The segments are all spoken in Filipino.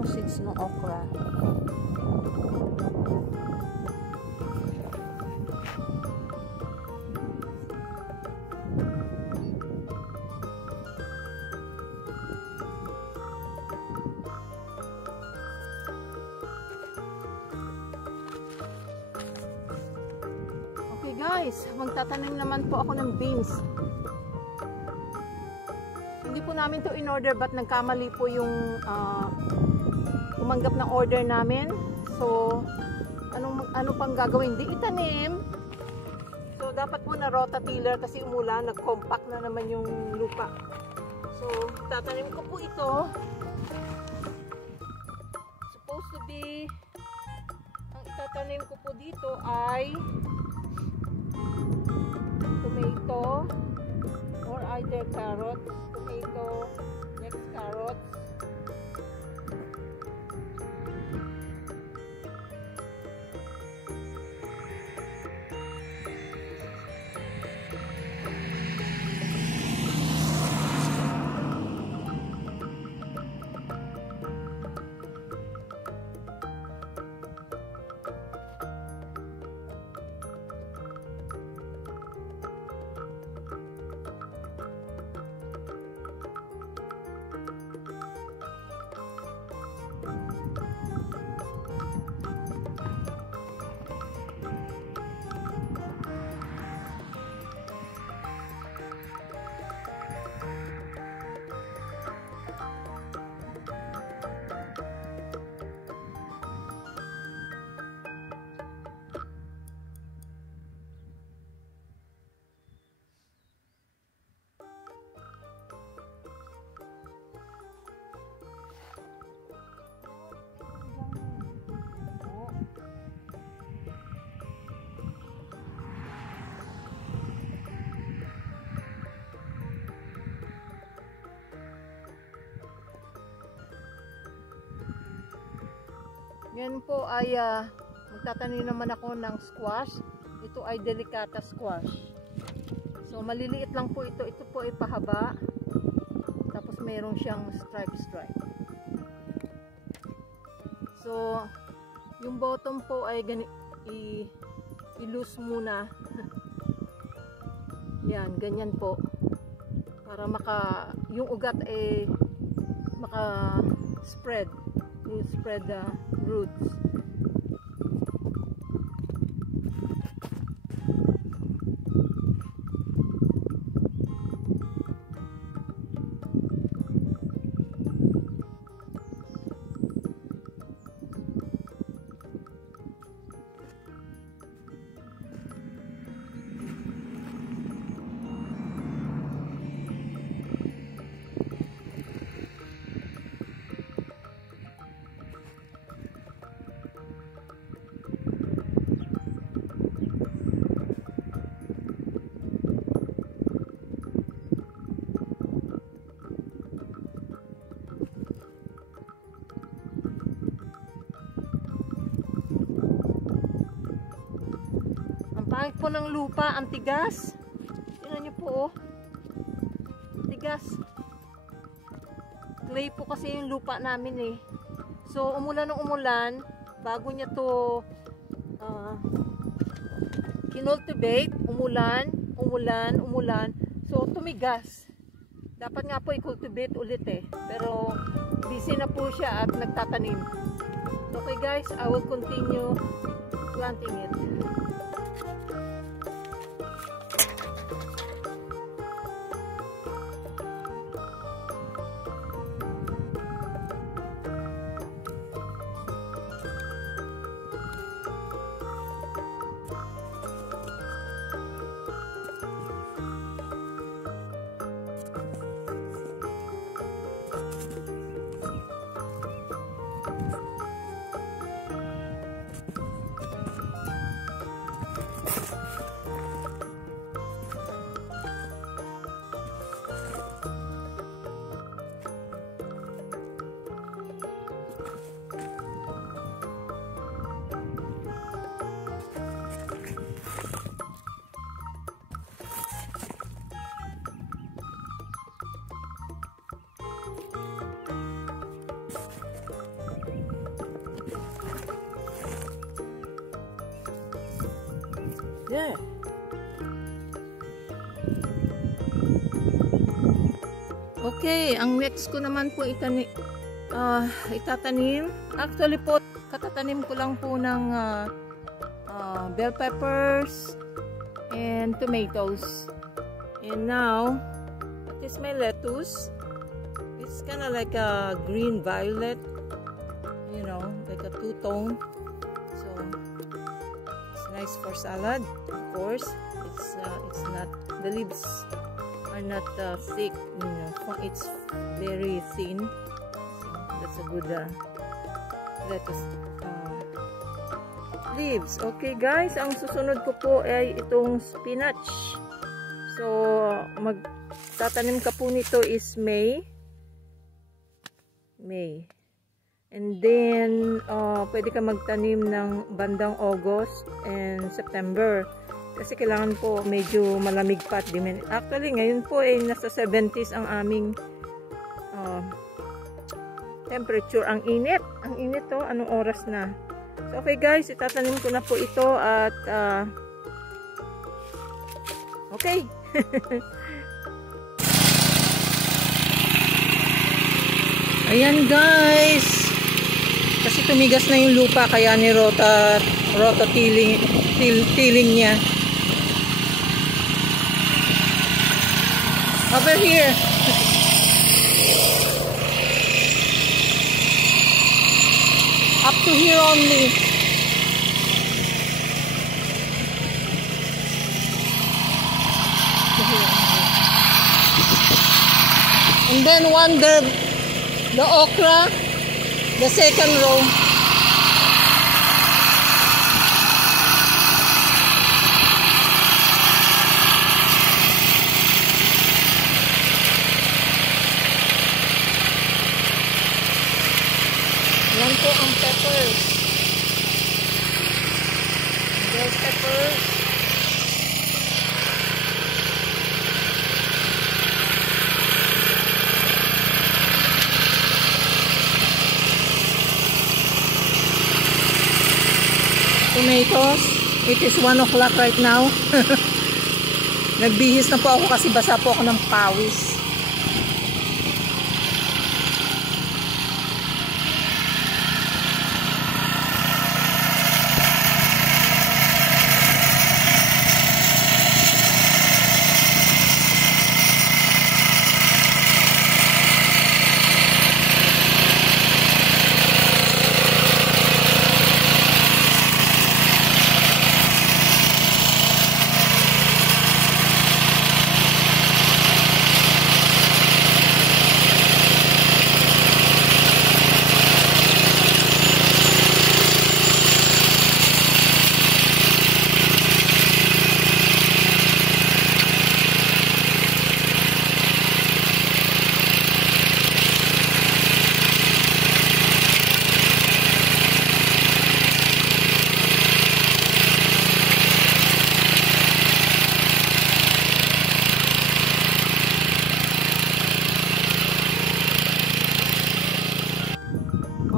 yung seeds ng okra. Okay guys, magtatanim naman po ako ng beans. Hindi po namin to in order, but nagkamali po yung tumanggap ng order namin. So ano pang gagawin? Di itanim. So dapat po na rototiller kasi umulan, nag-compact na naman yung lupa. So tatanim ko po ito. Supposed to be, ang itatanim ko po dito ay tomato or either carrots. Tomato, next carrots. Yan po ay magtatanim naman ako ng squash. Ito ay delicata squash. So maliliit lang po ito. Ito po ay pahaba. Tapos mayroon siyang stripe. So yung bottom po ay i-loose muna. Yan, ganyan po. Para yung ugat ay maka-spread. You spread the roots. Pangit po ng lupa, ang tigas. Tingnan niyo po, oh. Tigas. Clay po kasi yung lupa namin eh. So, umulan ng umulan, bago niya to kinultivate, umulan. So, tumigas. Dapat nga po i-cultivate ulit eh. Pero, busy na po siya at nagtatanim. Okay guys, I will continue planting it. Yeah. Okay, ang next ko naman po itatanim. Actually po, katatanim ko lang po ng bell peppers and tomatoes. And now, that is my lettuce. It's kind of like a green violet, you know, like a two-tone. So it's nice for salad. Of course, it's not, the leaves are not thick, you know, it's very thin. So that's a good lettuce leaves. Okay guys, ang susunod ko po ay itong spinach. So magtatanim ka po nito is May. And then pwede ka magtanim ng bandang August and September. Kasi kailangan po medyo malamig pa at actually ngayon po ay nasa 70s ang aming temperature. Ang init to. Anong oras na? So okay guys, itatanim ko na po ito at okay. Ayan guys, kasi tumigas na yung lupa kaya ni Rota tilling niya. Over here. Up to here only. And then the okra, the second row. Yan po ang peppers. Bell peppers. Tomatoes. It is 1 o'clock right now. Nagbihis na po ako kasi basa po ako ng pawis.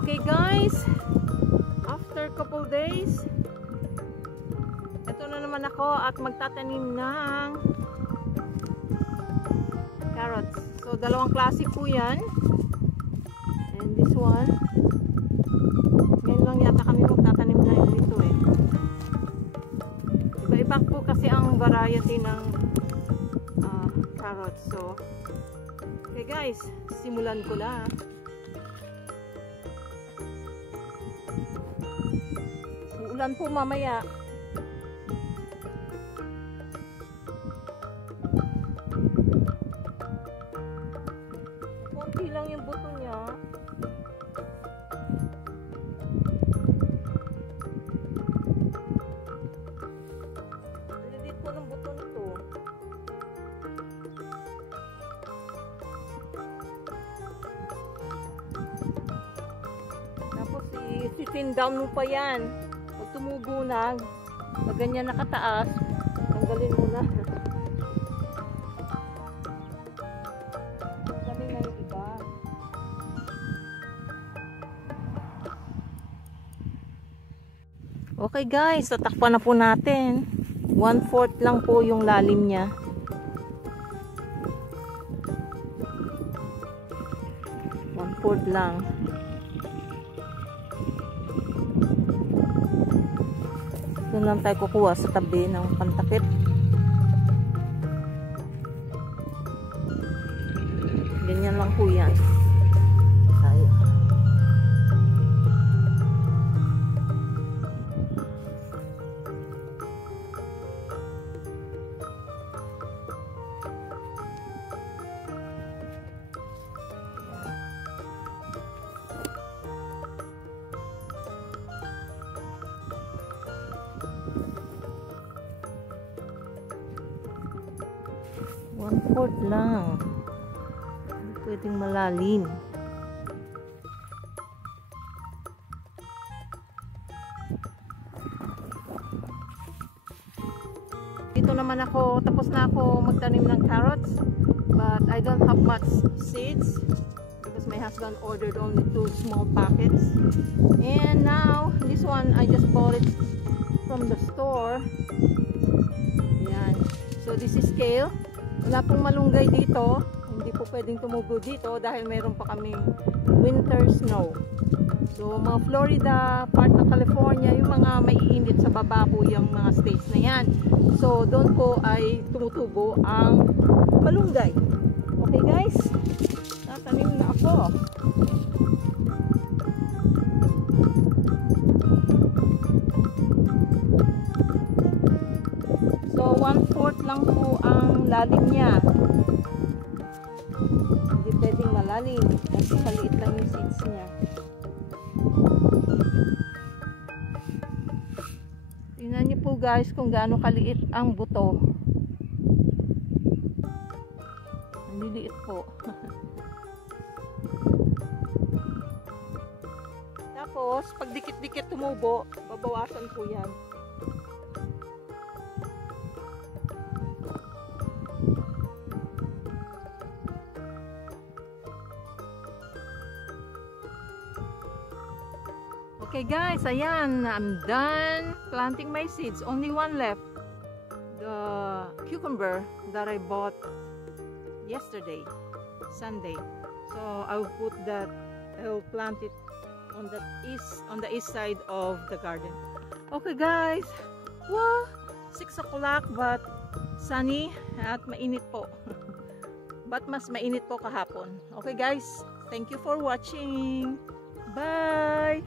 Okay guys, after couple days, ito na naman ako at magtatanim ng carrots. So dalawang klase po yan. And this one, ngayon lang yata kami magtatanim na ito eh. Iba-iba po kasi ang variety ng carrots. So okay guys, simulan ko na. Ulan po mamaya. Konti lang yung buto niya. Lilit po ng buto nito. Tapos i-sit down mo pa yan. Pag tumubo na, pag ganyan nakataas, tanggalin mo na. Dami na yung iba. Okay guys, tatakpan na po natin. 1/4 lang po yung lalim niya. One-fourth lang. Doon lang tayo kukuha sa tabi ng pantakip. Ganyan lang po yan. Tayo. One-fourth lang. Hindi pwedeng malalim. Dito naman ako, tapos na ako magtanim ng carrots. But I don't have much seeds because my husband ordered only 2 small packets. And now, this one I just bought it from the store. Yan. So this is kale. Wala pong malunggay dito. Hindi po pwedeng tumubo dito dahil mayroon pa kaming winter snow. So mga Florida, part ng California, yung mga maiinit sa baba po yung mga states na yan. So doon po ay tumutubo ang malunggay. Okay guys? Tatanim na ako. So 1/4 lang po ang lalim niya. Hindi pwedeng malalim kasi maliit lang yung seeds niya. Tingnan niyo po guys kung gaano kaliit ang buto. Ang liliit po. Tapos pag dikit-dikit tumubo, babawasan po yan. Okay guys, ayan, I'm done planting my seeds. Only one left. The cucumber that I bought yesterday, Sunday. So I will put that, I will plant it on the east side of the garden. Okay guys, wow, 6 o'clock but sunny at mainit po. But mas mainit po kahapon. Okay guys, thank you for watching. Bye!